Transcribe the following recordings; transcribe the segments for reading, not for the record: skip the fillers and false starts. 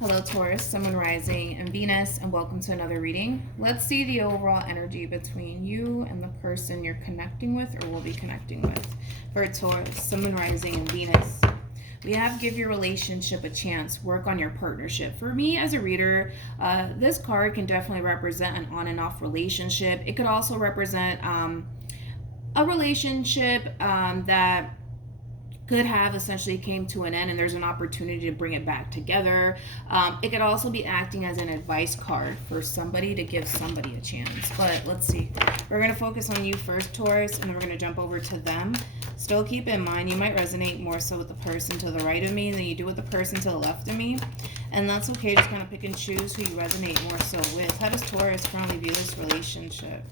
Hello Taurus, Sun, Moon, Rising, and Venus, and welcome to another reading. Let's see the overall energy between you and the person you're connecting with or will be connecting with. For Taurus, Sun, Moon, Rising, and Venus, we have give your relationship a chance, work on your partnership. For me as a reader, this card can definitely represent an on and off relationship. It could also represent a relationship that could have essentially came to an end and there's an opportunity to bring it back together. It could also be acting as an advice card for somebody to give somebody a chance. But let's see. We're going to focus on you first, Taurus, and then we're going to jump over to them. Still keep in mind, you might resonate more so with the person to the right of me than you do with the person to the left of me. And that's okay. Just kind of pick and choose who you resonate more so with. How does Taurus currently view this relationship?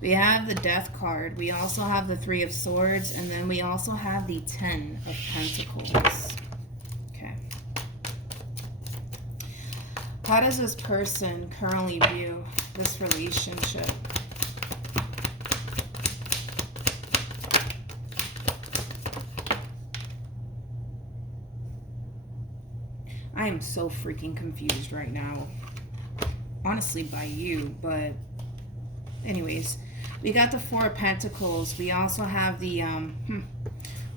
We have the Death card. We also have the Three of Swords. And then we also have the Ten of Pentacles. Okay. How does this person currently view this relationship? I am so freaking confused right now. Honestly, by you, but anyways. We got the Four of Pentacles. We also have the,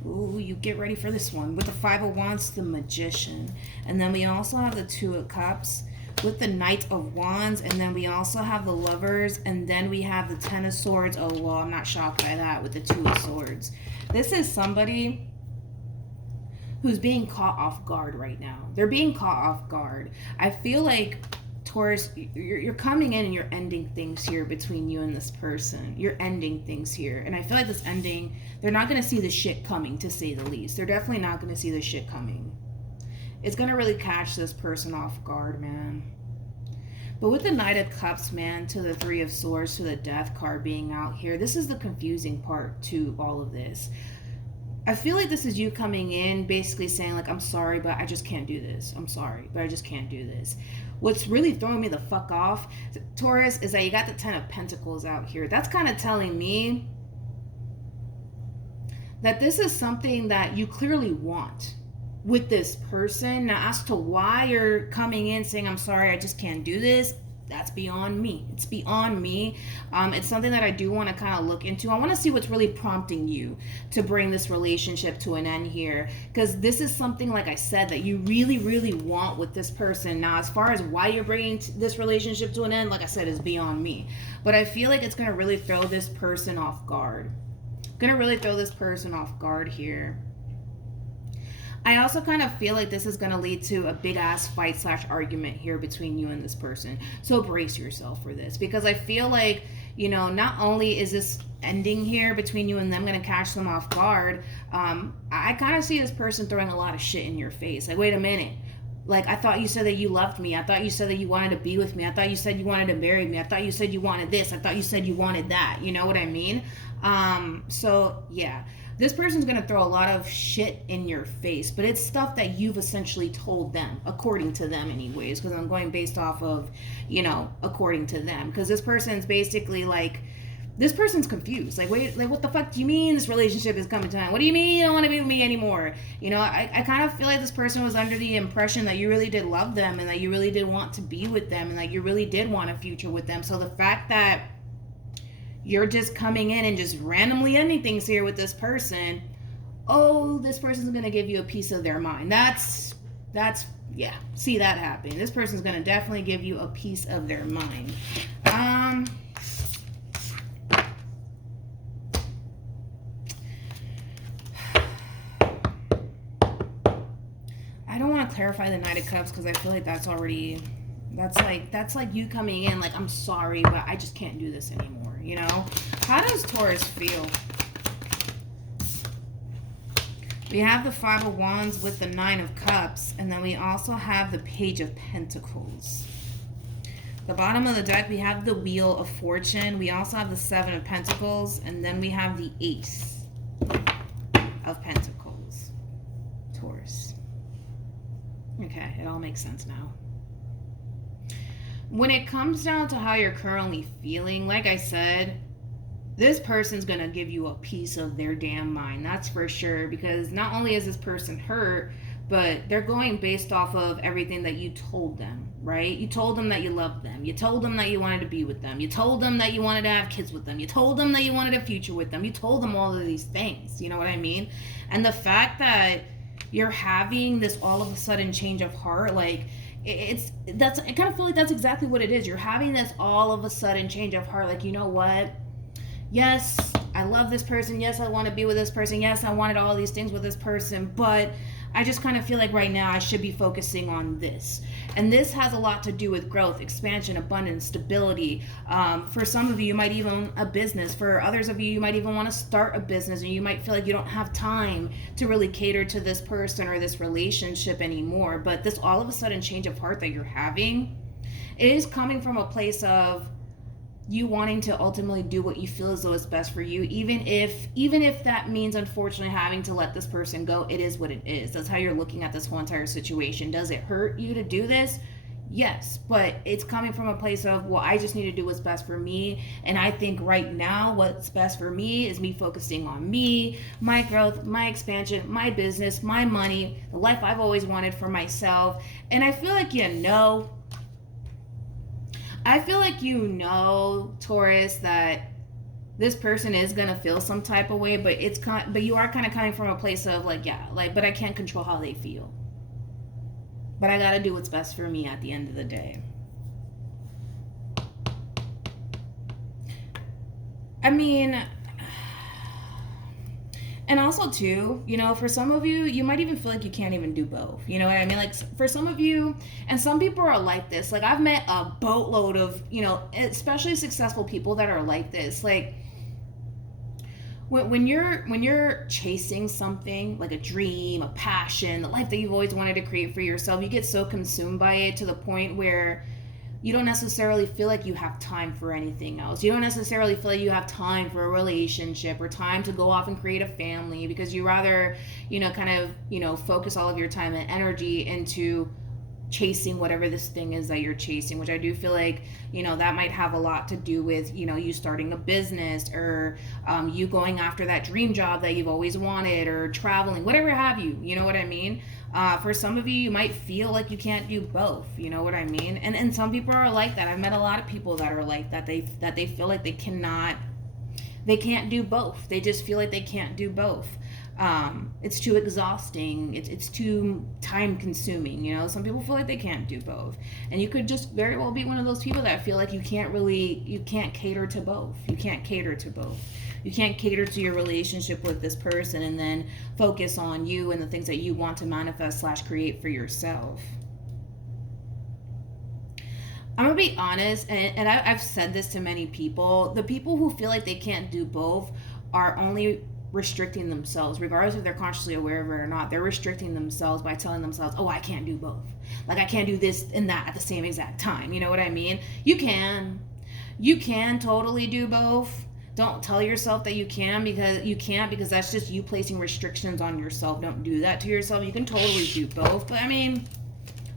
ooh, you get ready for this one. With the Five of Wands, the Magician. And then we also have the Two of Cups with the Knight of Wands. And then we also have the Lovers. And then we have the Ten of Swords. Oh, well, I'm not shocked by that with the Two of Swords. This is somebody who's being caught off guard right now. They're being caught off guard. I feel like Taurus, you're coming in and you're ending things here between you and this person. You're ending things here. And I feel like this ending, they're not going to see the shit coming, to say the least. They're definitely not going to see the shit coming. It's going to really catch this person off guard, man. But with the Knight of Cups, man, to the Three of Swords, to the Death card being out here, this is the confusing part to all of this. I feel like this is you coming in basically saying like, I'm sorry, but I just can't do this. I'm sorry, but I just can't do this. What's really throwing me the fuck off, Taurus, is that you got the Ten of Pentacles out here. That's kind of telling me that this is something that you clearly want with this person. Now, as to why you're coming in saying, I'm sorry, I just can't do this, that's beyond me. It's beyond me. It's something that I do want to kind of look into. I want to see what's really prompting you to bring this relationship to an end here. Because this is something, like I said, that you really, really want with this person. Now, as far as why you're bringing this relationship to an end, like I said, is beyond me. But I feel like it's going to really throw this person off guard. Going to really throw this person off guard here. I also kind of feel like this is going to lead to a big ass fight / argument here between you and this person. So brace yourself for this, because I feel like, you know, not only is this ending here between you and them going to catch them off guard, I kind of see this person throwing a lot of shit in your face. Like, wait a minute. Like, I thought you said that you loved me. I thought you said that you wanted to be with me. I thought you said you wanted to marry me. I thought you said you wanted this. I thought you said you wanted that. You know what I mean? So yeah. This person's going to throw a lot of shit in your face, but it's stuff that you've essentially told them, according to them anyways, because I'm going based off of, you know, according to them. Because this person's basically like, this person's confused. Like, wait, like, what the fuck do you mean this relationship is coming to an end? What do you mean you don't want to be with me anymore? You know, I kind of feel like this person was under the impression that you really did love them and that you really did want to be with them and that you really did want a future with them. So the fact that you're just coming in and just randomly ending things here with this person, oh, this person's going to give you a piece of their mind. That's, yeah, see that happen. This person's going to definitely give you a piece of their mind. I don't want to clarify the Knight of Cups because I feel like that's already, that's like you coming in like, I'm sorry, but I just can't do this anymore. You know, how does Taurus feel? We have the Five of Wands with the Nine of Cups, and then we also have the Page of Pentacles. The bottom of the deck, we have the Wheel of Fortune. We also have the Seven of Pentacles, and then we have the Ace of Pentacles. Taurus. Okay, it all makes sense now. When it comes down to how you're currently feeling, like I said, this person's gonna give you a piece of their damn mind. That's for sure. Because not only is this person hurt, but they're going based off of everything that you told them, right? You told them that you loved them. You told them that you wanted to be with them. You told them that you wanted to have kids with them. You told them that you wanted a future with them. You told them all of these things. You know what I mean? And the fact that you're having this all of a sudden change of heart, like, I kind of feel like that's exactly what it is. You're having this all of a sudden change of heart, like, you know what? Yes, I love this person. Yes, I want to be with this person. Yes, I wanted all these things with this person, but I just kind of feel like right now I should be focusing on this. And this has a lot to do with growth, expansion, abundance, stability. For some of you, you might even own a business. For others of you, you might even want to start a business, and you might feel like you don't have time to really cater to this person or this relationship anymore. But this all of a sudden change of heart that you're having, it is coming from a place of you wanting to ultimately do what you feel as though is best for you, even if that means unfortunately having to let this person go. It is what it is. That's how you're looking at this whole entire situation. Does it hurt you to do this? Yes, but it's coming from a place of, well, I just need to do what's best for me. And I think right now what's best for me is me focusing on me, my growth, my expansion, my business, my money, the life I've always wanted for myself. And I feel like Taurus, that this person is gonna feel some type of way, but you are kind of coming from a place of like, yeah, like, but I can't control how they feel. But I gotta do what's best for me at the end of the day. I mean, and also too, for some of you, you might even feel like you can't even do both. You know what I mean? Like, for some of you, and some people are like this. Like, I've met a boatload of, especially successful people that are like this. Like, when you're chasing something like a dream, a passion, the life that you've always wanted to create for yourself, you get so consumed by it to the point where you don't necessarily feel like you have time for anything else. You don't necessarily feel like you have time for a relationship or time to go off and create a family, because you rather, focus all of your time and energy into chasing whatever this thing is that you're chasing, which I do feel like, that might have a lot to do with, you starting a business, or you going after that dream job that you've always wanted, or traveling, whatever have you. You know what I mean? For some of you, you might feel like you can't do both. You know what I mean? And some people are like that. I've met a lot of people that are like that. They feel like they can't do both. They just feel like they can't do both. It's too exhausting. It's too time consuming. Some people feel like they can't do both, and you could just very well be one of those people that feel like you can't cater to both. You can't cater to both. You can't cater to your relationship with this person and then focus on you and the things that you want to manifest / create for yourself. I'm gonna be honest, and I've said this to many people. The people who feel like they can't do both are only restricting themselves, regardless if they're consciously aware of it or not. They're restricting themselves by telling themselves, oh, I can't do both. Like, I can't do this and that at the same exact time. You know what I mean? You can totally do both. Don't tell yourself that you can't, because that's just you placing restrictions on yourself. Don't do that to yourself. You can totally do both. But I mean,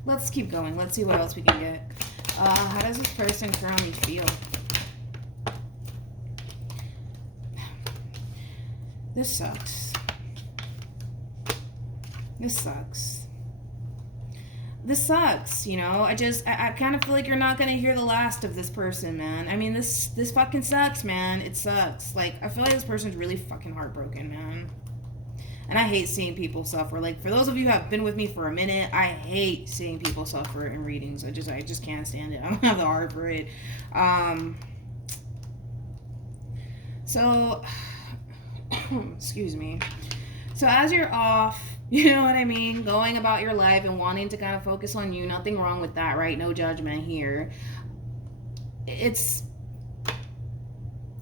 let's keep going. Let's see what else we can get. How does this person currently feel? This sucks. This sucks, I kind of feel like you're not going to hear the last of this person, man. I mean, this fucking sucks, man. It sucks. Like, I feel like this person's really fucking heartbroken, man. And I hate seeing people suffer. Like, for those of you who have been with me for a minute, I hate seeing people suffer in readings. I just can't stand it. I don't have the heart for it. So, excuse me. So as you're off, you know what I mean, going about your life and wanting to kind of focus on you, nothing wrong with that, right? No judgment here. It's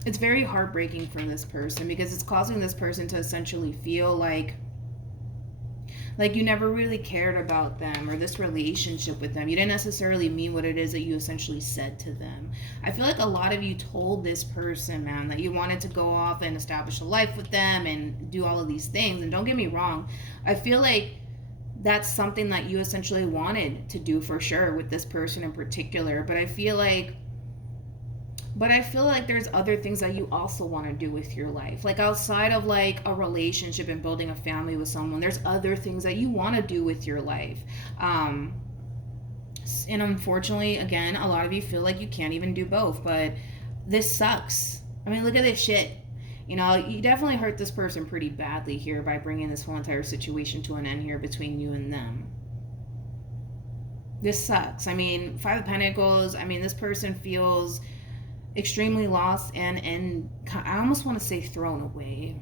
very heartbreaking for this person, because it's causing this person to essentially feel like you never really cared about them or this relationship with them. You didn't necessarily mean what it is that you essentially said to them. I feel like a lot of you told this person, man, that you wanted to go off and establish a life with them and do all of these things. And don't get me wrong, I feel like that's something that you essentially wanted to do for sure with this person in particular. But I feel like But I feel like there's other things that you also want to do with your life. Like outside of like a relationship and building a family with someone, there's other things that you want to do with your life. Um, and unfortunately, again, a lot of you feel like you can't even do both. But this sucks. I mean, look at this shit. You know, you definitely hurt this person pretty badly here by bringing this whole entire situation to an end here between you and them. This sucks. I mean, Five of Pentacles, I mean, this person feels extremely lost and I almost want to say thrown away.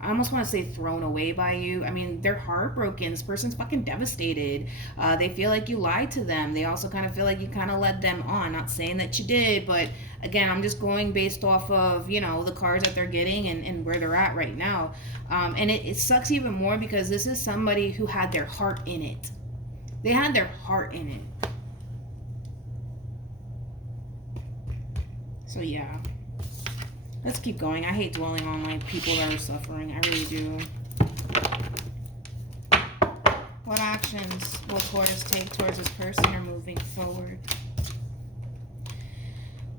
I almost want to say thrown away by you. I mean, they're heartbroken. This person's fucking devastated. They feel like you lied to them. They also kind of feel like you kind of led them on. Not saying that you did, but again, I'm just going based off of, you know, the cards that they're getting and where they're at right now. And it sucks even more because this is somebody who had their heart in it. They had their heart in it. So yeah. Let's keep going. I hate dwelling on like people that are suffering. I really do. What actions will Taurus take towards this person or moving forward?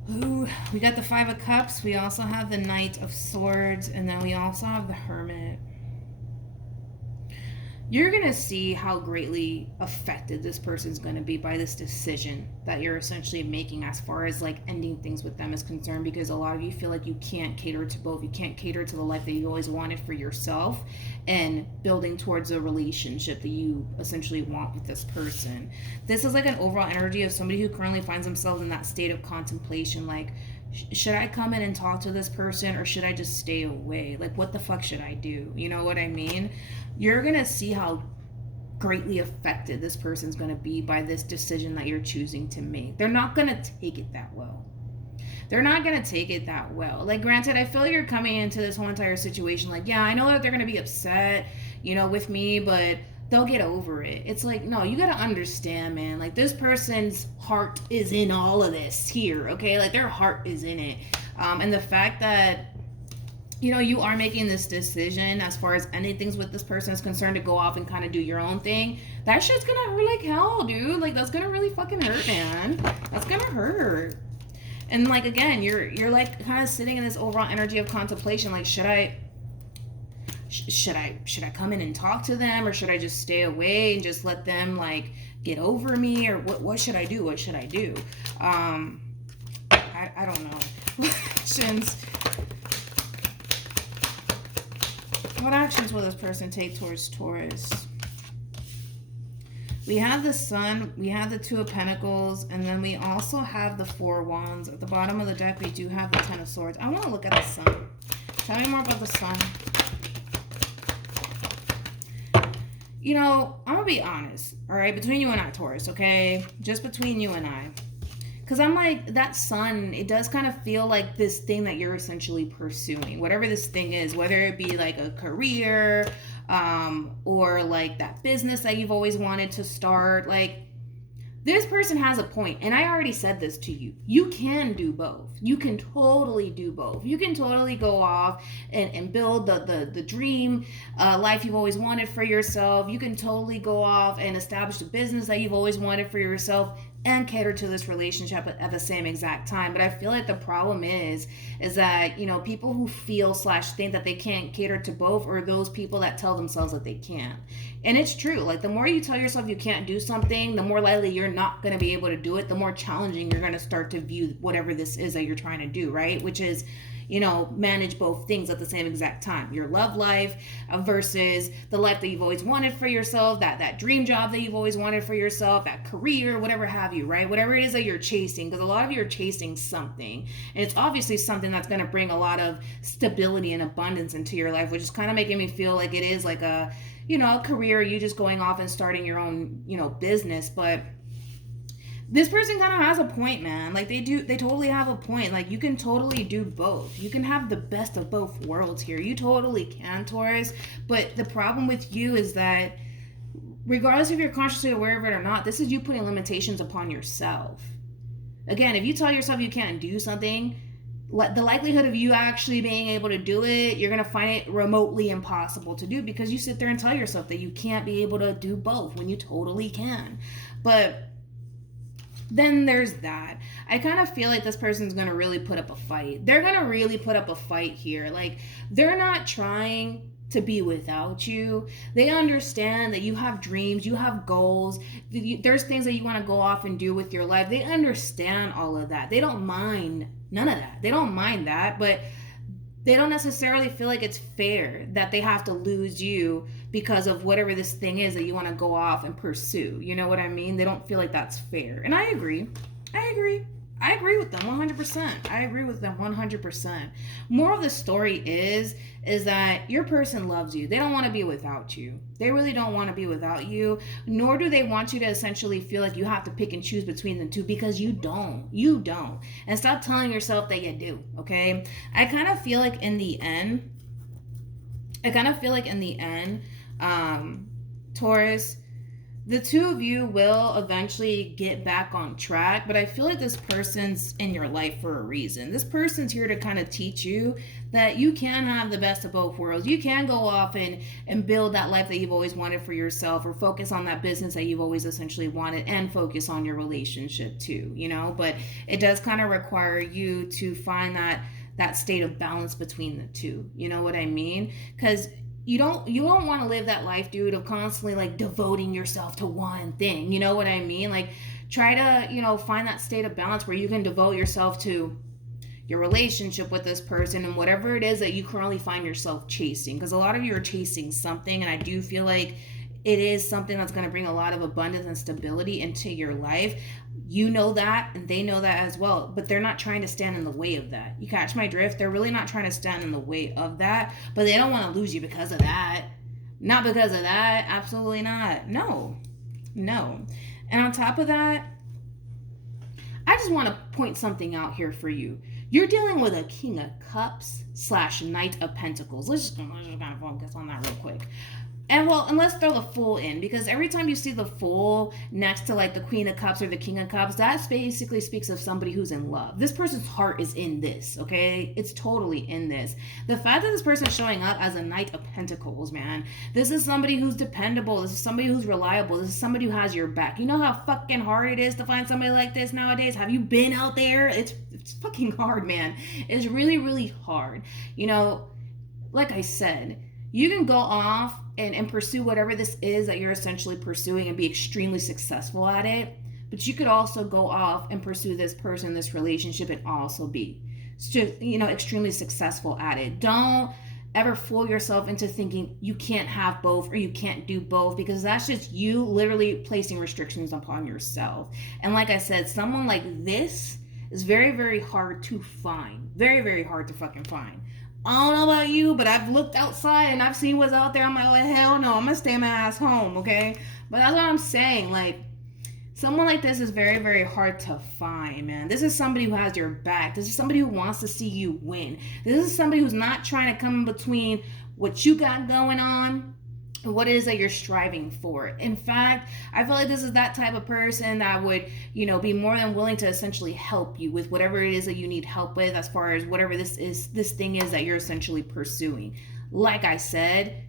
Ooh, we got the Five of Cups. We also have the Knight of Swords. And then we also have the Hermit. You're going to see how greatly affected this person's going to be by this decision that you're essentially making as far as like ending things with them is concerned, because a lot of you feel like you can't cater to both. You can't cater to the life that you always wanted for yourself and building towards a relationship that you essentially want with this person. This is like an overall energy of somebody who currently finds themselves in that state of contemplation, like, should I come in and talk to this person or should I just stay away? Like, what the fuck should I do? You know what I mean? You're going to see how greatly affected this person's going to be by this decision that you're choosing to make. They're not going to take it that well. They're not going to take it that well. Like, granted, I feel like you're coming into this whole entire situation like, yeah, I know that they're going to be upset, you know, with me, but they'll get over it. It's like, no, you gotta understand, man. Like, this person's heart is in all of this here, okay? Like, their heart is in it. And the fact that, you know, you are making this decision as far as ending things with this person is concerned to go off and kind of do your own thing, that shit's gonna hurt like hell, dude. Like, that's gonna really fucking hurt, man. That's gonna hurt. And, like, again, you're like kind of sitting in this overall energy of contemplation. Like, should I come in and talk to them, or should I just stay away and just let them like get over me, or what should I do? What should I do? I don't know. What actions will this person take towards Taurus? We have the Sun, we have the Two of Pentacles, and then we also have the Four of Wands. At the bottom of the deck, we do have the Ten of Swords. I want to look at the Sun. Tell me more about the Sun. You know, I'm going to be honest, all right? Between you and I, Taurus, okay? Just between you and I. Because I'm like, that Sun, it does kind of feel like this thing that you're essentially pursuing. Whatever this thing is, whether it be like a career, or like that business that you've always wanted to start. Like, this person has a point, and I already said this to you. You can do both. You can totally do both. You can totally go off and build the dream life you've always wanted for yourself. You can totally go off and establish the business that you've always wanted for yourself and cater to this relationship at the same exact time. But I feel like the problem is that, you know, people who feel / think that they can't cater to both are those people that tell themselves that they can't. And it's true. Like, the more you tell yourself you can't do something, the more likely you're not going to be able to do it, the more challenging you're going to start to view whatever this is that you're trying to do, right? Which is, you know, manage both things at the same exact time. Your love life versus the life that you've always wanted for yourself, that dream job that you've always wanted for yourself, that career, whatever have you, right? Whatever it is that you're chasing, because a lot of you are chasing something. And it's obviously something that's going to bring a lot of stability and abundance into your life, which is kind of making me feel like it is like a, you know, a career, you just going off and starting your own, you know, business. But this person kind of has a point, man. Like, they totally have a point. Like, you can totally do both. You can have the best of both worlds here. You totally can, Taurus. But the problem with you is that regardless if you're consciously aware of it or not, this is you putting limitations upon yourself. Again, if you tell yourself you can't do something, the likelihood of you actually being able to do it, you're going to find it remotely impossible to do, because you sit there and tell yourself that you can't be able to do both when you totally can. But then there's that. I kind of feel like this person's going to really put up a fight. They're going to really put up a fight here. Like, they're not trying to be without you. They understand that you have dreams, you have goals, there's things that you want to go off and do with your life. They understand all of that. They don't mind none of that. They don't mind that, but they don't necessarily feel like it's fair that they have to lose you because of whatever this thing is that you want to go off and pursue. You know what I mean? They don't feel like that's fair. And I agree. I agree with them 100%. I agree with them 100%. More of the story is that your person loves you. They don't want to be without you. They really don't want to be without you, nor do they want you to essentially feel like you have to pick and choose between the two, because you don't. You don't. And stop telling yourself that you do, okay? I kind of feel like in the end, Taurus, the two of you will eventually get back on track, but I feel like this person's in your life for a reason. This person's here to kind of teach you that you can have the best of both worlds. You can go off and build that life that you've always wanted for yourself, or focus on that business that you've always essentially wanted, and focus on your relationship too, you know? But it does kind of require you to find that state of balance between the two. You know what I mean? Because you don't want to live that life, dude, of constantly like devoting yourself to one thing. You know what I mean? Like, try to, find that state of balance where you can devote yourself to your relationship with this person and whatever it is that you currently find yourself chasing. Because a lot of you are chasing something, and I do feel like it is something that's going to bring a lot of abundance and stability into your life. You know that, and they know that as well, but they're not trying to stand in the way of that. You catch my drift? They're really not trying to stand in the way of that, but they don't want to lose you because of that. Not because of that. Absolutely not. No. And on top of that, I just want to point something out here for you. You're dealing with a King of Cups / Knight of Pentacles. Let's just kind of focus on that real quick. And let's throw the Fool in, because every time you see the Fool next to like the Queen of Cups or the King of Cups, that basically speaks of somebody who's in love. This person's heart is in this, okay? It's totally in this. The fact that this person is showing up as a Knight of Pentacles, man, this is somebody who's dependable. This is somebody who's reliable. This is somebody who has your back. You know how fucking hard it is to find somebody like this nowadays? Have you been out there? It's fucking hard, man. It's really, really hard. Like I said, you can go off and pursue whatever this is that you're essentially pursuing and be extremely successful at it. But you could also go off and pursue this person, this relationship, and also be, extremely successful at it. Don't ever fool yourself into thinking you can't have both or you can't do both, because that's just you literally placing restrictions upon yourself. And like I said, someone like this is very, very hard to find. Very, very hard to fucking find. I don't know about you, but I've looked outside and I've seen what's out there. I'm like, well, hell no, I'm gonna stay my ass home, okay? But that's what I'm saying. Like, someone like this is very, very hard to find, man. This is somebody who has your back. This is somebody who wants to see you win. This is somebody who's not trying to come in between what you got going on and what it is that you're striving for. In fact, I feel like this is that type of person that would, be more than willing to essentially help you with whatever it is that you need help with, as far as whatever this thing is that you're essentially pursuing. Like I said,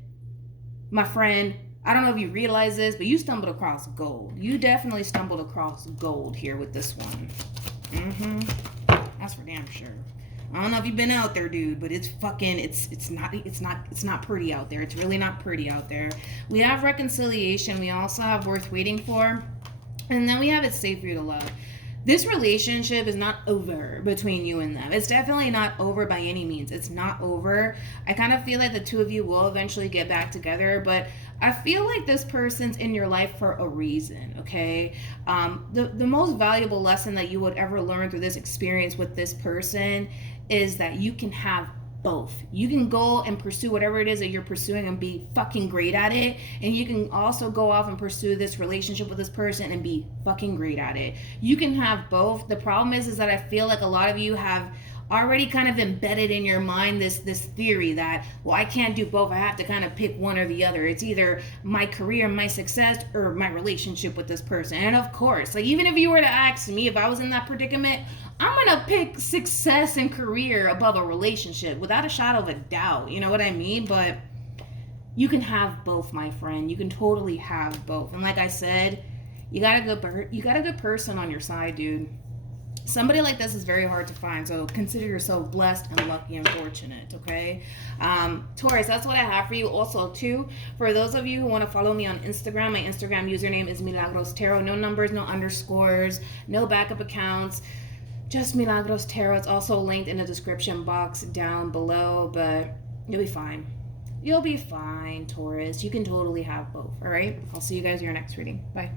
my friend, I don't know if you realize this, but you stumbled across gold. You definitely stumbled across gold here with this one. That's for damn sure. I don't know if you've been out there, dude, but it's not pretty out there. It's really not pretty out there. We have reconciliation. We also have worth waiting for. And then we have it's safe for you to love. This relationship is not over between you and them. It's definitely not over by any means. It's not over. I kind of feel like the two of you will eventually get back together, but I feel like this person's in your life for a reason, okay? The most valuable lesson that you would ever learn through this experience with this person is that you can have both. You can go and pursue whatever it is that you're pursuing and be fucking great at it, and you can also go off and pursue this relationship with this person and be fucking great at it. You can have both. The problem is that I feel like a lot of you have already kind of embedded in your mind this theory that, well, I can't do both. I have to kind of pick one or the other. It's either my career, my success, or my relationship with this person. And of course, like, even if you were to ask me if I was in that predicament, I'm going to pick success and career above a relationship without a shadow of a doubt. You know what I mean? But you can have both, my friend. You can totally have both. And like I said, You got a good person on your side, dude. Somebody like this is very hard to find, so consider yourself blessed and lucky and fortunate, okay? Taurus, that's what I have for you. Also, too, for those of you who want to follow me on Instagram, my Instagram username is MilagrosTarot. No numbers, no underscores, no backup accounts, just Milagros Tarot. It's also linked in the description box down below, but you'll be fine. You'll be fine, Taurus. You can totally have both, all right? I'll see you guys in your next reading. Bye.